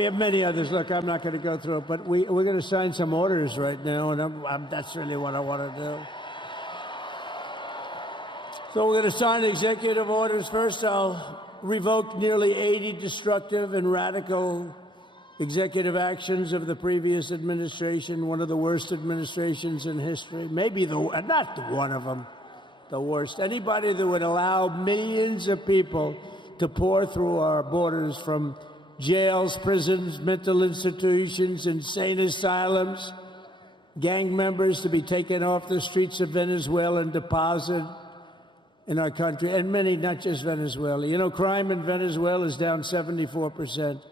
We have many others. Look, I'm not going to go through it, but we're going to sign some orders right now, and that's really what I want to do. So we're going to sign executive orders. First, I'll revoke nearly 80 destructive and radical executive actions of the previous administration, one of the worst administrations in history. Maybe not one of them, the worst. Anybody that would allow millions of people to pour through our borders from jails, prisons, mental institutions, insane asylums, gang members to be taken off the streets of Venezuela and deposited in our country, and many, not just Venezuela. You know, crime in Venezuela is down 74%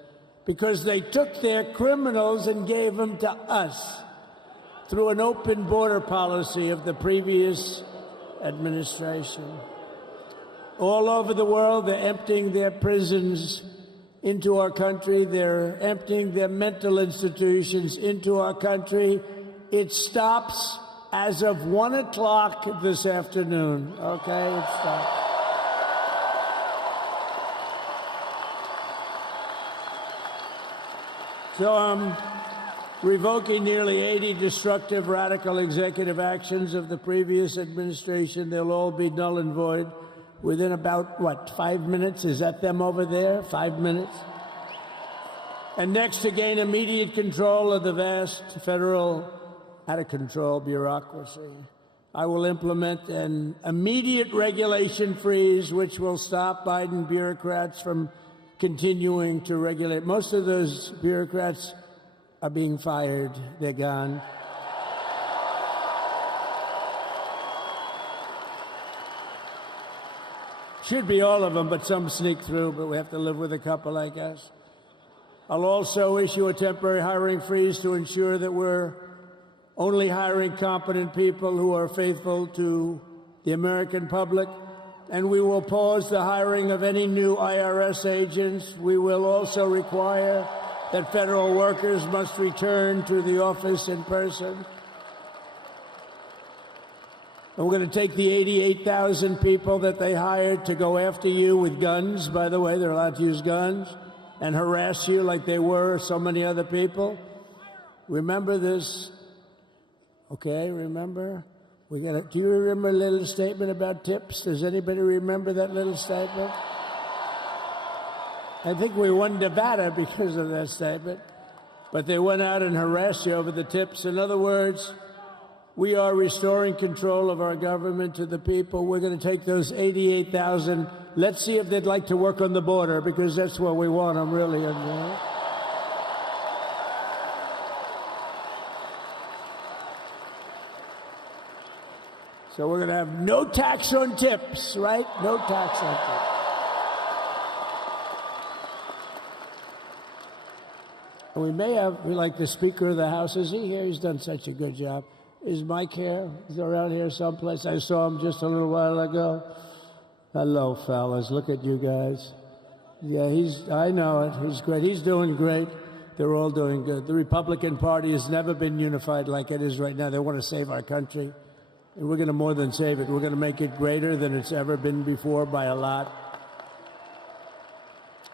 because they took their criminals and gave them to us through an open border policy of the previous administration. All over the world, they're emptying their prisons into our country. They're emptying their mental institutions into our country. It stops as of 1 o'clock this afternoon. Okay, it stops. So I'm revoking nearly 80 destructive, radical executive actions of the previous administration. They'll all be null and void within about, 5 minutes? Is that them over there? 5 minutes? And next, to gain immediate control of the vast federal, out-of-control bureaucracy, I will implement an immediate regulation freeze, which will stop Biden bureaucrats from continuing to regulate. Most of those bureaucrats are being fired. They're gone. Should be all of them, but some sneak through, but we have to live with a couple, I guess. I'll also issue a temporary hiring freeze to ensure that we're only hiring competent people who are faithful to the American public. And we will pause the hiring of any new IRS agents. We will also require that federal workers must return to the office in person. And we're going to take the 88,000 people that they hired to go after you with guns. By the way, they're allowed to use guns and harass you like they were so many other people. Remember this. Okay, remember? Do you remember a little statement about tips? Does anybody remember that little statement? I think we won Nevada because of that statement. But they went out and harassed you over the tips. In other words, we are restoring control of our government to the people. We're going to take those 88,000. Let's see if they'd like to work on the border, because that's where we want them, really. So we're going to have no tax on tips, right? No tax on tips. And we may have, like the Speaker of the House. Is he here? He's done such a good job. Is Mike here? He's around here someplace. I saw him just a little while ago. Hello, fellas. Look at you guys. Yeah, I know it. He's great. He's doing great. They're all doing good. The Republican Party has never been unified like it is right now. They want to save our country. And we're going to more than save it. We're going to make it greater than it's ever been before by a lot.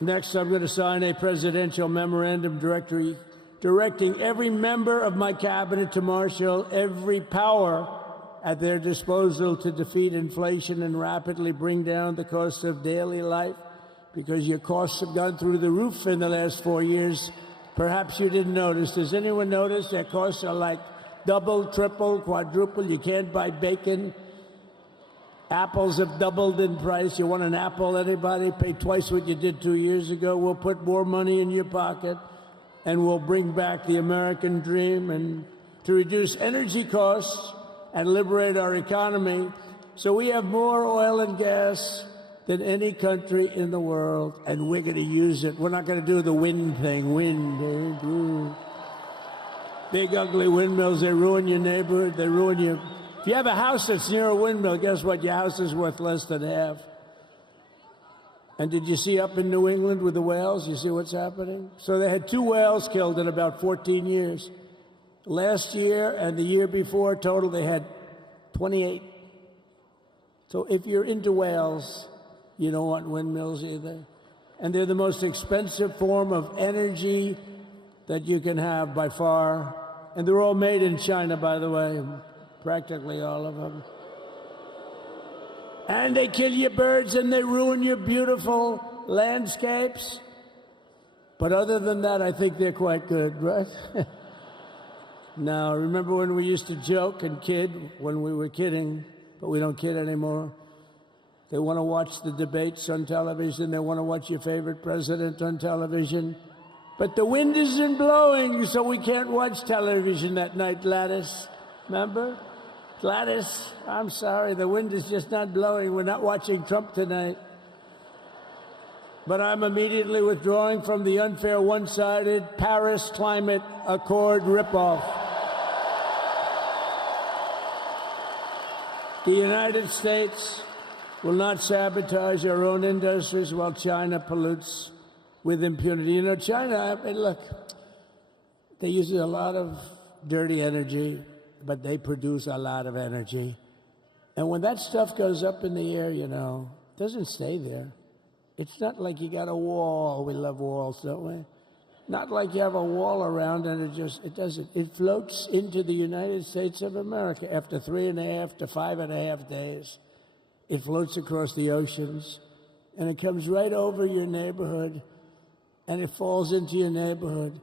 Next, I'm going to sign a presidential memorandum directing every member of my cabinet to marshal every power at their disposal to defeat inflation and rapidly bring down the cost of daily life, because your costs have gone through the roof in the last 4 years. Perhaps you didn't notice. Does anyone notice that costs are like double, triple, quadruple? You can't buy bacon. Apples have doubled in price. You want an apple, anybody? Pay twice what you did 2 years ago. We'll put more money in your pocket, and we'll bring back the American dream and to reduce energy costs and liberate our economy. So we have more oil and gas than any country in the world, and we're going to use it. We're not going to do the wind thing. Wind. Big, ugly windmills, they ruin your neighborhood. They ruin your... If you have a house that's near a windmill, guess what? Your house is worth less than half. And did you see up in New England with the whales? You see what's happening? So they had 2 whales killed in about 14 years. Last year and the year before, total, they had 28. So if you're into whales, you don't want windmills either. and they're the most expensive form of energy that you can have by far. And they're all made in China, by the way, practically all of them. And they kill your birds and they ruin your beautiful landscapes. But other than that, I think they're quite good, right? Now, remember when we used to joke and kid when we were kidding, but we don't kid anymore? They want to watch the debates on television. They want to watch your favorite president on television. But the wind isn't blowing, so we can't watch television that night, Gladys. Remember? Gladys, I'm sorry, the wind is just not blowing. We're not watching Trump tonight. But I'm immediately withdrawing from the unfair, one-sided Paris Climate Accord ripoff. The United States will not sabotage our own industries while China pollutes with impunity. You know, China, I mean, look, they use a lot of dirty energy, but they produce a lot of energy. And when that stuff goes up in the air, you know, it doesn't stay there. It's not like you got a wall. We love walls, don't we? Not like you have a wall around and it doesn't. It floats into the United States of America after 3.5 to 5.5 days. It floats across the oceans and it comes right over your neighborhood and it falls into your neighborhood.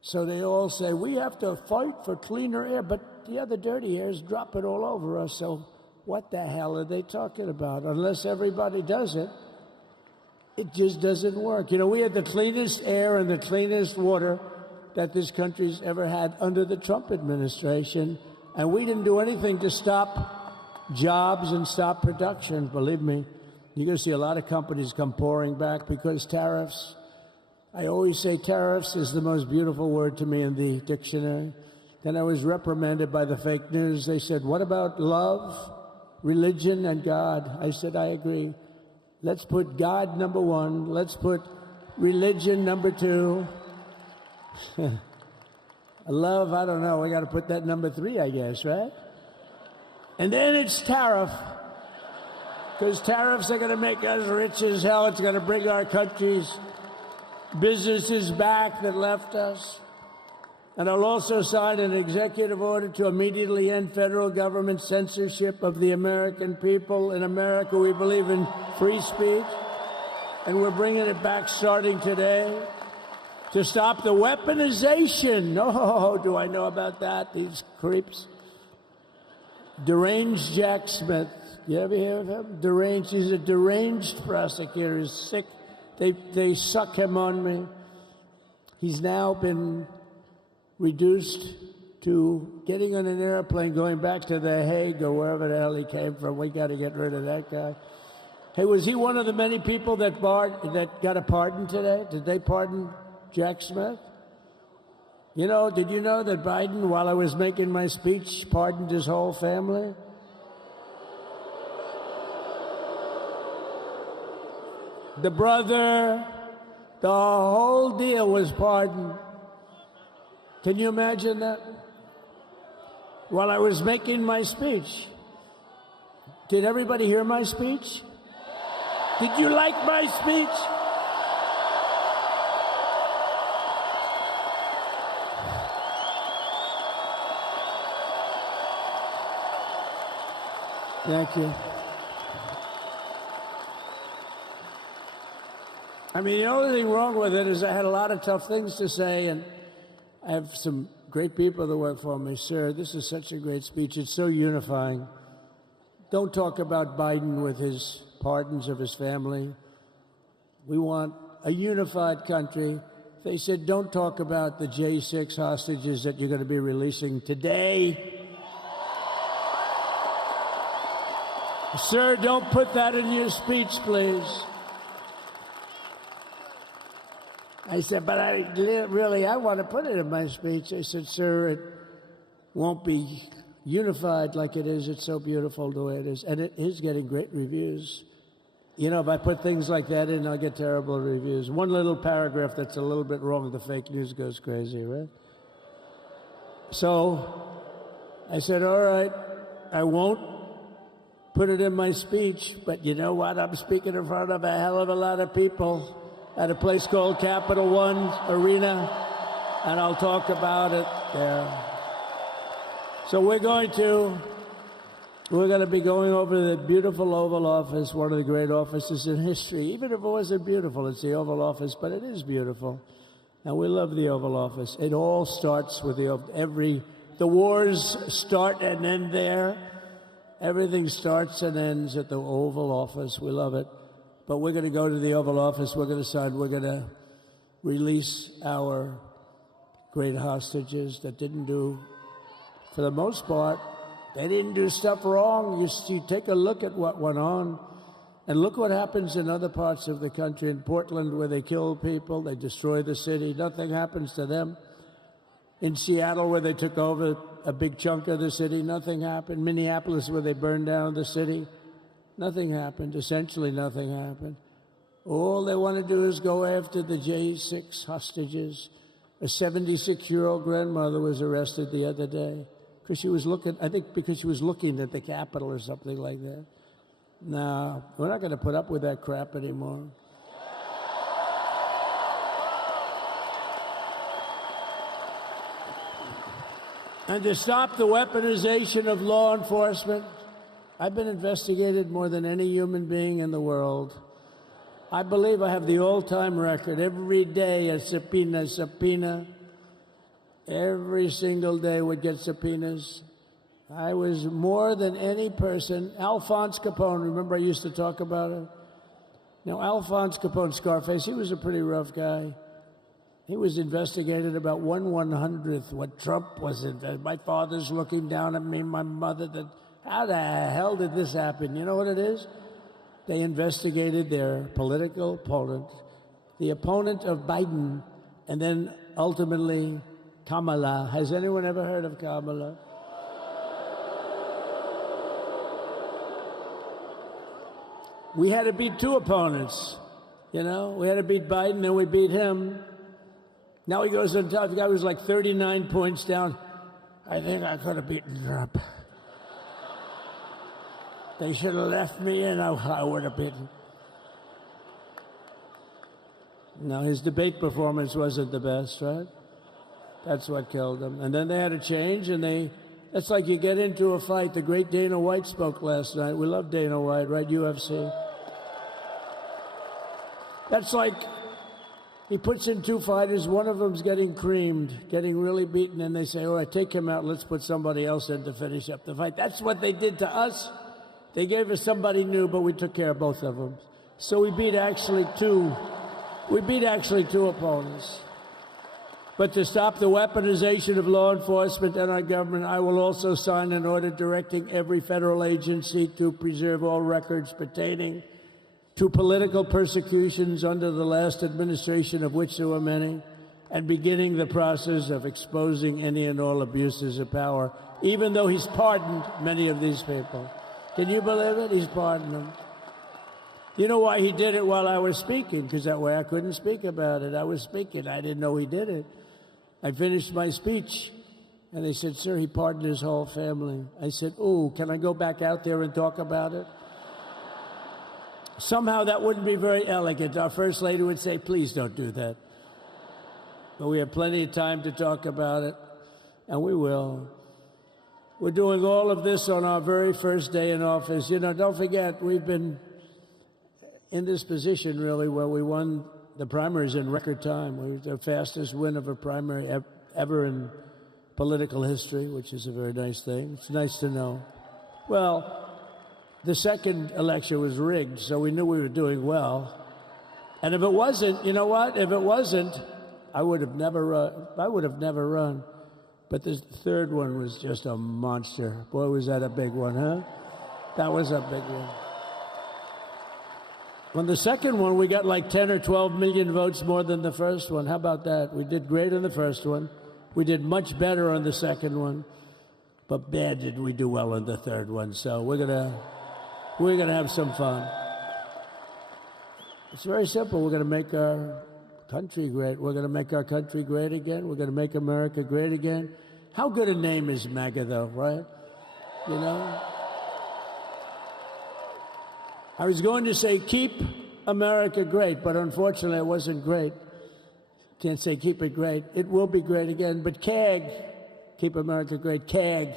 So they all say, we have to fight for cleaner air, but the other dirty air is dropping all over us. So what the hell are they talking about? Unless everybody does it, it just doesn't work. You know, we had the cleanest air and the cleanest water that this country's ever had under the Trump administration, and we didn't do anything to stop jobs and stop production. Believe me, you're going to see a lot of companies come pouring back because tariffs. I always say tariffs is the most beautiful word to me in the dictionary. Then I was reprimanded by the fake news. They said, what about love, religion, and God? I said, I agree. Let's put God number one. Let's put religion number two. Love, I don't know. We got to put that number 3, I guess, right? And then it's tariff. Because tariffs are going to make us rich as hell. It's going to bring our country's businesses back that left us. And I'll also sign an executive order to immediately end federal government censorship of the American people. In America, we believe in free speech, and we're bringing it back starting today to stop the weaponization. Oh, do I know about that? These creeps. Deranged Jack Smith. You ever hear of him? Deranged. He's a deranged prosecutor. He's sick. They suck him on me. He's now been reduced to getting on an airplane, going back to The Hague or wherever the hell he came from. We got to get rid of that guy. Hey, was he one of the many people that got a pardon today? Did they pardon Jack Smith? You know, did you know that Biden, while I was making my speech, pardoned his whole family? The brother, the whole deal was pardoned. Can you imagine that? While I was making my speech. Did everybody hear my speech? Did you like my speech? Thank you. I mean, the only thing wrong with it is I had a lot of tough things to say, and I have some great people that work for me. Sir, this is such a great speech. It's so unifying. Don't talk about Biden with his pardons of his family. We want a unified country. They said, don't talk about the J6 hostages that you're going to be releasing today. Sir, don't put that in your speech, please. I said, but I want to put it in my speech. I said, sir, it won't be unified like it is. It's so beautiful the way it is. And it is getting great reviews. You know, if I put things like that in, I'll get terrible reviews. One little paragraph that's a little bit wrong, the fake news goes crazy, right? So I said, all right, I won't put it in my speech, but you know what? I'm speaking in front of a hell of a lot of people. at a place called Capital One Arena, and I'll talk about it there. So we're going to be going over the beautiful Oval Office, one of the great offices in history. Even if it wasn't beautiful, it's the Oval Office, but it is beautiful. And we love the Oval Office. It all starts with the wars start and end there. Everything starts and ends at the Oval Office. We love it. But we're going to go to the Oval Office. We're going to release our great hostages that didn't do, for the most part, they didn't do stuff wrong. You take a look at what went on, and look what happens in other parts of the country. In Portland, where they kill people, they destroy the city. Nothing happens to them. In Seattle, where they took over a big chunk of the city, nothing happened. Minneapolis, where they burned down the city, nothing happened. Essentially, nothing happened. All they want to do is go after the J6 hostages. A 76-year-old grandmother was arrested the other day because she was looking at the Capitol or something like that. No, we're not going to put up with that crap anymore. And to stop the weaponization of law enforcement, I've been investigated more than any human being in the world. I believe I have the all-time record. Every day a subpoena. Every single day would get subpoenas. I was more than any person. Alphonse Capone, remember I used to talk about it? Now, Alphonse Capone, Scarface, he was a pretty rough guy. He was investigated about 1/100th what Trump was investigated. My father's looking down at me, my mother. How the hell did this happen? You know what it is? They investigated their political opponent, the opponent of Biden, and then ultimately Kamala. Has anyone ever heard of Kamala? We had to beat two opponents. You know, we had to beat Biden, then we beat him. Now he goes on top. The guy was like 39 points down. I think I could have beaten Trump. They should have left me in. I would have beaten. No, his debate performance wasn't the best, right? That's what killed him. And then they had to change, and it's like you get into a fight. The great Dana White spoke last night. We love Dana White, right? UFC. That's like he puts in two fighters. One of them's getting creamed, getting really beaten, and they say, all right, take him out. Let's put somebody else in to finish up the fight. That's what they did to us. They gave us somebody new, but we took care of both of them. So we beat actually two opponents. But to stop the weaponization of law enforcement and our government, I will also sign an order directing every federal agency to preserve all records pertaining to political persecutions under the last administration, of which there were many, and beginning the process of exposing any and all abuses of power, even though he's pardoned many of these people. Can you believe it? He's pardoned them. You know why he did it while I was speaking? Because that way I couldn't speak about it. I was speaking. I didn't know he did it. I finished my speech, and they said, sir, he pardoned his whole family. I said, oh, can I go back out there and talk about it? Somehow that wouldn't be very elegant. Our First Lady would say, please don't do that. But we have plenty of time to talk about it, and we will. We're doing all of this on our very first day in office. You know, don't forget, we've been in this position, really, where we won the primaries in record time. We were the fastest win of a primary ever in political history, which is a very nice thing. It's nice to know. Well, the second election was rigged, so we knew we were doing well. And if it wasn't, you know what? If it wasn't, I would have never run. But the third one was just a monster. Boy, was that a big one, huh? That was a big one. On the second one, we got like 10 or 12 million votes more than the first one. How about that? We did great on the first one. We did much better on the second one. But bad did we do well on the third one. So we're gonna have some fun. It's very simple. We're gonna make our country great. We're gonna make our country great again. We're gonna make America great again. How good a name is MAGA, though, right? You know? I was going to say keep America great, but unfortunately it wasn't great. Can't say keep it great. It will be great again, but CAG, keep America great, CAG,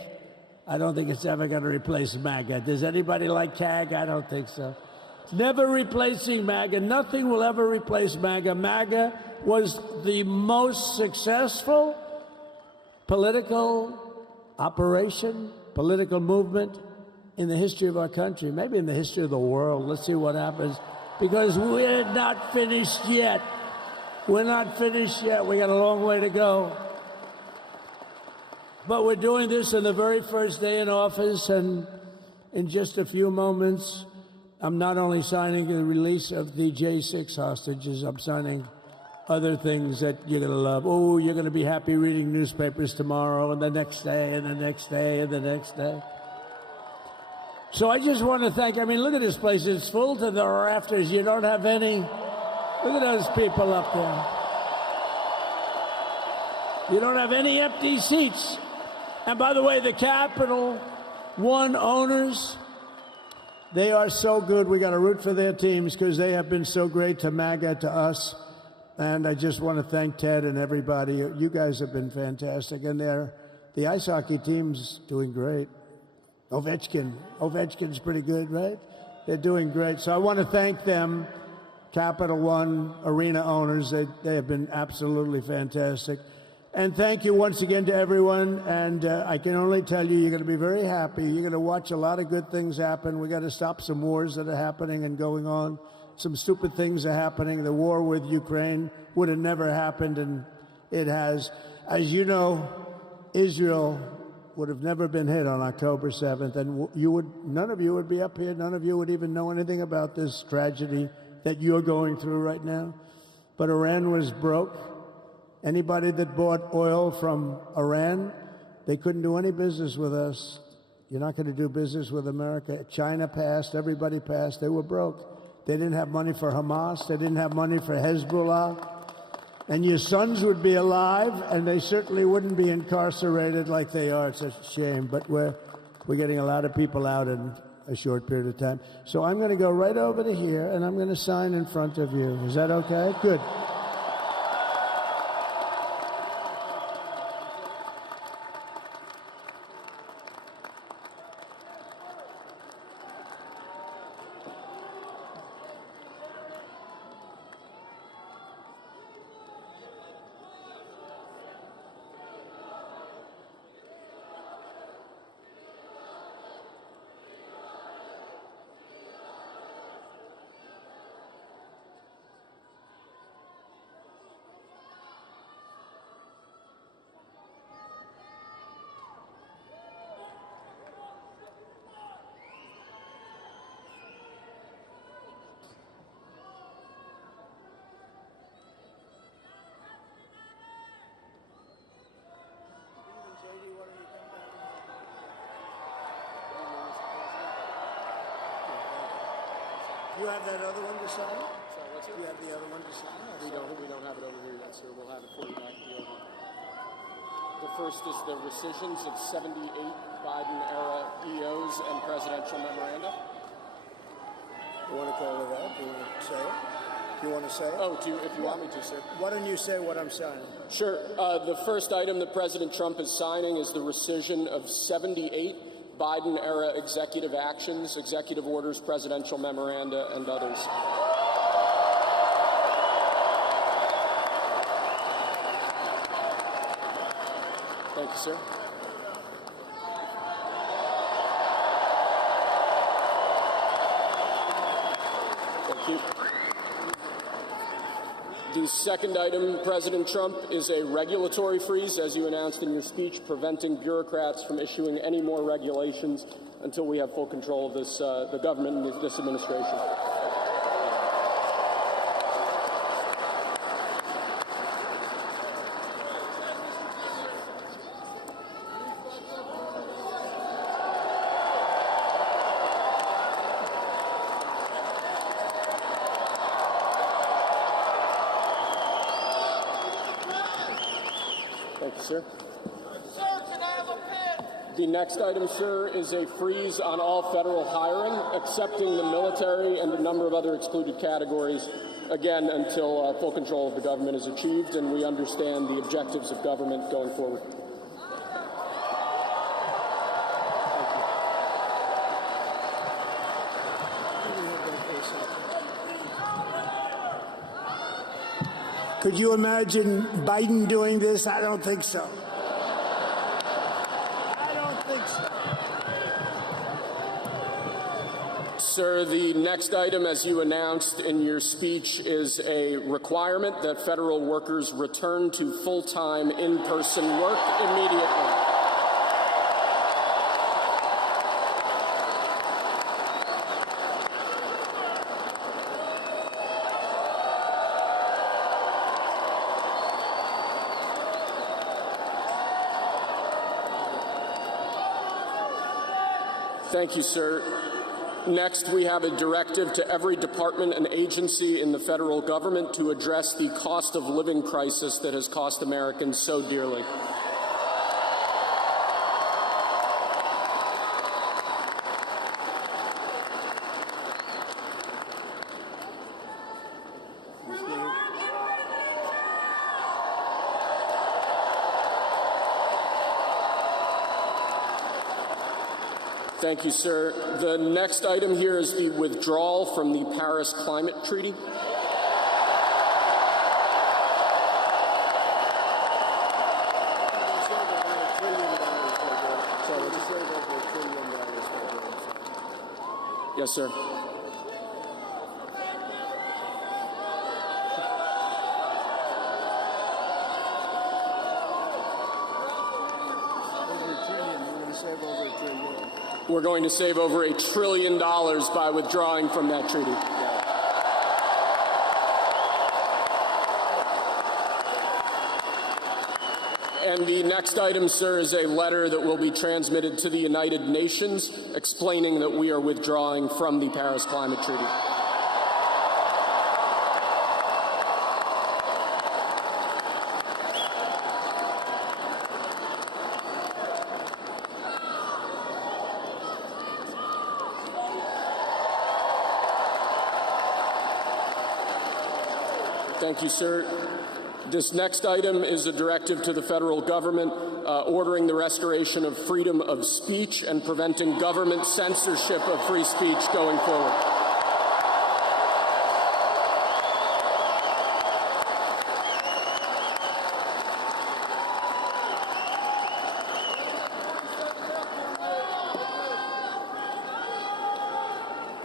I don't think it's ever going to replace MAGA. Does anybody like CAG? I don't think so. It's never replacing MAGA. Nothing will ever replace MAGA. MAGA was the most successful political operation, political movement in the history of our country, maybe in the history of the world. Let's see what happens, because we're not finished yet. We're not finished yet. We got a long way to go. But we're doing this on the very first day in office, and in just a few moments, I'm not only signing the release of the J6 hostages, I'm signing other things that you're going to love. Oh, you're going to be happy reading newspapers tomorrow and the next day and the next day and the next day. So I just want to thank, I mean, look at this place. It's full to the rafters. You don't have any. Look at those people up there. You don't have any empty seats. And by the way, the Capital One owners, they are so good. We got to root for their teams because they have been so great to MAGA, to us. And I just want to thank Ted and everybody. You guys have been fantastic. And the ice hockey team's doing great. Ovechkin's pretty good, right? They're doing great. So I want to thank them. Capital One arena owners, they have been absolutely fantastic. And thank you once again to everyone. And I can only tell you, you're going to be very happy. You're going to watch a lot of good things happen. We got to stop some wars that are happening and going on. Some stupid things are happening. The war with Ukraine would have never happened, and it has. As you know, Israel would have never been hit on October 7th, and none of you would be up here. None of you would even know anything about this tragedy that you're going through right now. But Iran was broke. Anybody that bought oil from Iran, they couldn't do any business with us. You're not going to do business with America. China passed. Everybody passed. They were broke. They didn't have money for Hamas. They didn't have money for Hezbollah. And your sons would be alive, and they certainly wouldn't be incarcerated like they are. It's a shame. But we're getting a lot of people out in a short period of time. So I'm going to go right over to here, and I'm going to sign in front of you. Is that okay? Good. You have that other one to sign? Sorry, what's it? You have the other one to sign? We don't have it over here yet, sir. We'll have it for you back here. The first is the rescissions of 78 Biden-era EOs and presidential memoranda. You want to call it out? Do you want to say it? Do you want to say it? Oh, if you want me to, sir. Why don't you say what I'm signing? Sure. The first item that President Trump is signing is the rescission of 78 Biden-era executive actions, executive orders, presidential memoranda, and others. Thank you, sir. Thank you. The second item, President Trump, is a regulatory freeze, as you announced in your speech, preventing bureaucrats from issuing any more regulations until we have full control of this, the government and this administration. Thank you, sir. Sir, can I have a pen? The next item, sir, is a freeze on all federal hiring, excepting the military and a number of other excluded categories, again, until full control of the government is achieved and we understand the objectives of government going forward. Could you imagine Biden doing this? I don't think so. I don't think so. Sir, the next item, as you announced in your speech, is a requirement that federal workers return to full-time in-person work immediately. Thank you, sir. Next, we have a directive to every department and agency in the federal government to address the cost of living crisis that has cost Americans so dearly. Thank you, sir. The next item here is the withdrawal from the Paris Climate Treaty. Yes, sir. We're going to save over $1 trillion by withdrawing from that treaty. And the next item, sir, is a letter that will be transmitted to the United Nations explaining that we are withdrawing from the Paris Climate Treaty. Thank you, sir. This next item is a directive to the federal government ordering the restoration of freedom of speech and preventing government censorship of free speech going forward.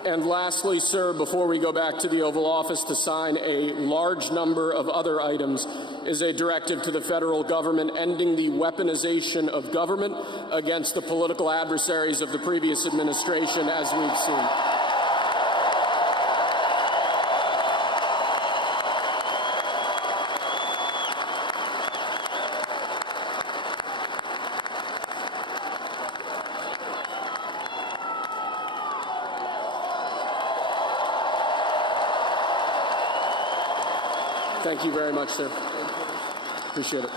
And lastly, sir, before we go back to the Oval Office to sign a large number of other items, is a directive to the federal government ending the weaponization of government against the political adversaries of the previous administration, as we've seen. Thank you very much, sir. Appreciate it.